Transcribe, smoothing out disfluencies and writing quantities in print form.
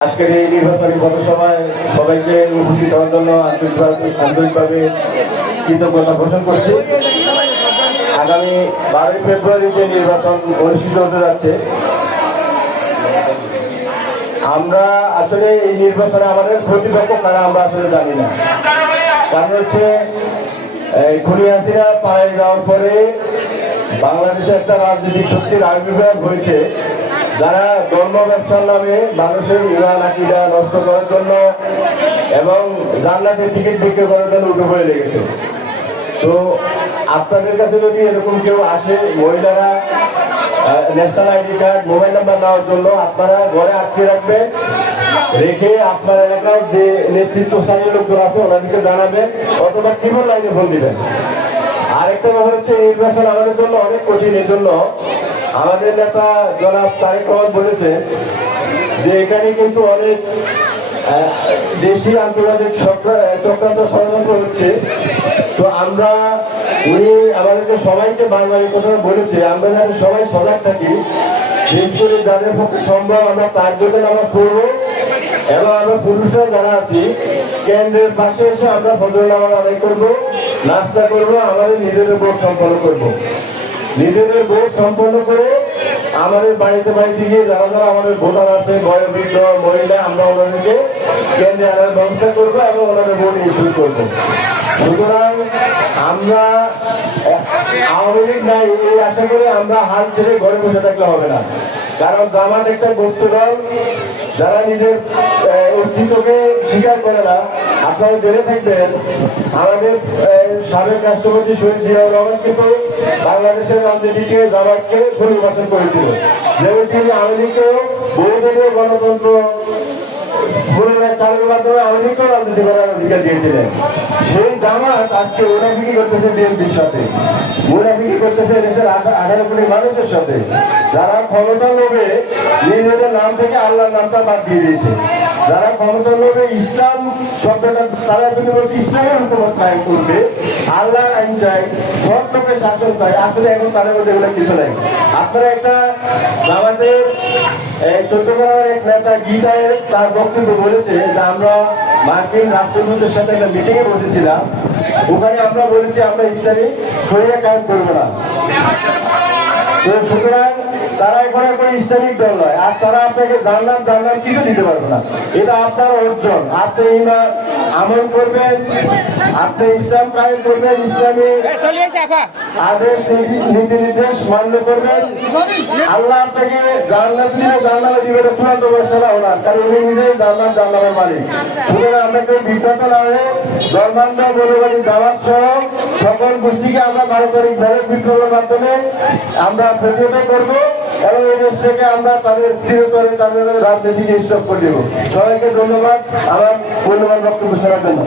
আজকের এই নির্বাচনী পথসভায় সবাইকে উপস্থিত হওয়ার জন্য আন্তরিকভাবে কৃতজ্ঞতা ঘোষণা করছি। আগামী 12 ফেব্রুয়ারি যে নির্বাচন অনুষ্ঠিত হতে যাচ্ছে, আমরা আসলে এই নির্বাচনে আমাদের প্রতিপক্ষ কারা আমরা আসলে জানি না। কারণ হচ্ছে খুনি হাসিনা পালিয়ে যাওয়ার পরে বাংলাদেশে একটা রাজনৈতিক শক্তির আবির্ভাব হয়েছে, যারা ধর্ম ব্যবসার নামে মানুষের ইমান আকীদা নষ্ট করার জন্য এবং জান্নাতের টিকিট বিক্রি করার জন্য উঠে পড়ে লেগেছে। তো আপনাদের কাছে যদি এরকম কেউ আসে, মহিলারা national ID card, mobile number নেওয়ার জন্য আপনারা ঘরে আটকে রাখবেন, রেখে আপনার এলাকায় যে নেতৃত্বস্থানীয় লোকজন আছে ওনাদেরকে জানাবেন, অথবা টিফোন লাইনে ফোন দিবেন। আরেকটা ব্যাপার হচ্ছে, এই নির্বাচন আমাদের জন্য অনেক কঠিন। এর জন্য আমাদের নেতা জনাব তারেক রহমান বলেছে যে এখানে কিন্তু অনেক দেশি আন্তর্জাতিক চক্রান্ত ষড়যন্ত্র হচ্ছে। তো আমরা উনি আমাদেরকে সবাইকে বারবার এই কথা বলেছে, আমরা যাতে সবাই সজাগ থাকি, বিশেষ করে যাদের পক্ষে সম্ভব আমরা তার জন্য নামাজ পড়বো, এবং আমরা পুরুষরা যারা আছি কেন্দ্রের পাশে এসে আমরা ফজর নামাজ আদায় করবো, নাস্তা করবো, আমাদের নিজেদের ভোট সম্পন্ন করবো। নিজেদের ভোট সম্পন্ন করে আমাদের বাড়িতে বাড়িতে গিয়ে যারা যারা আমাদের ভোটার আছে, বয়োবৃদ্ধ মহিলা, আমরা ওনাদেরকে কেন্দ্রে আনার ব্যবস্থা করবো এবং ওনাদের ভোট ইস্যু করবো। সুতরাং আমরা আওয়ামী লীগ নাই এই আশা করে আমরা হাল ছেড়ে ঘরে বসে থাকলে হবে না। কারণ জামাত একটা গুপ্ত দল, যারা নিজের অস্তিত্বকে স্বীকার করে না। আপনারা জেনে থাকবেন, আমাদের সাবেক রাষ্ট্রপতি শহীদ জিয়াউর রহমান কিন্তু বাংলাদেশের রাজনীতিকে জামাতকে পরিবর্তন করেছিল, যেমন তিনি আওয়ামী লীগকেও বহুদলীয় গণতন্ত্র চালুর মাধ্যমে আওয়ামী লীগকেও রাজনীতি করার অধিকার দিয়েছিলেন। সেই জামাত আজকে মুনাফিকি করতেছে বিএনপির সাথে, মুনাফিকি করতেছে দেশের 18 কোটি মানুষের সাথে, যারা ক্ষমতা লোভে নিজেদের নাম থেকে আল্লাহর নামটা বাদ দিয়ে দিয়েছে। যারা ক্ষমতা লোভে ইসলাম শব্দটা, তারা যদি বলতে ইসলামের হুকুমত কায়েম করবে, আল্লাহর আইন চাই, সব লোকের শাসন চাই, আসলে এখন তাদের মধ্যে এগুলো কিছু নাই। আপনারা একটা আমাদের চট্টগ্রামের এক নেতা গীতায় তার বক্তব্য বলেছে যে আমরা মার্কিন রাষ্ট্রদূতের সাথে একটা মিটিং এ বসেছিলাম, ওখানে আমরা বলেছি আমরা ইসলামী শরিয়া কায়েম করবো না। তো সুতরাং তারা এখন এখন ইসলামিক দল নয়, আর তারা আপনাকে জানলাম কিছু দিতে পারবে না। এটা আপনার অর্জন। আপনি ইমান আমল করবেন, আপনি ইসলাম কায়েম করবেন, ইসলামী আদেশ নীতি নির্দেশ মান্য করবেন। আল্লাহ আপনাকে জান্নাত দিলে জান্নাতে দিবে, চূড়ান্ত ব্যবস্থা ওনার, কারণ উনি নিজেই জান্নাতের মালিক। সুতরাং আমরা কেউ বিভ্রান্ত না হয়ে ধর্মান্ধ মনোবাদী জামাত সহ সকল গোষ্ঠীকে আমরা 12 তারিখ ব্যালট বিপ্লবের মাধ্যমে আমরা প্রতিহত করবো এবং এই দেশ থেকে আমরা তাদের চিরতরে তাদের রাজনীতিকে স্টপ করে দেবো। সবাইকে ধন্যবাদ আমার মূল্যবান বক্তব্য শোনার জন্য।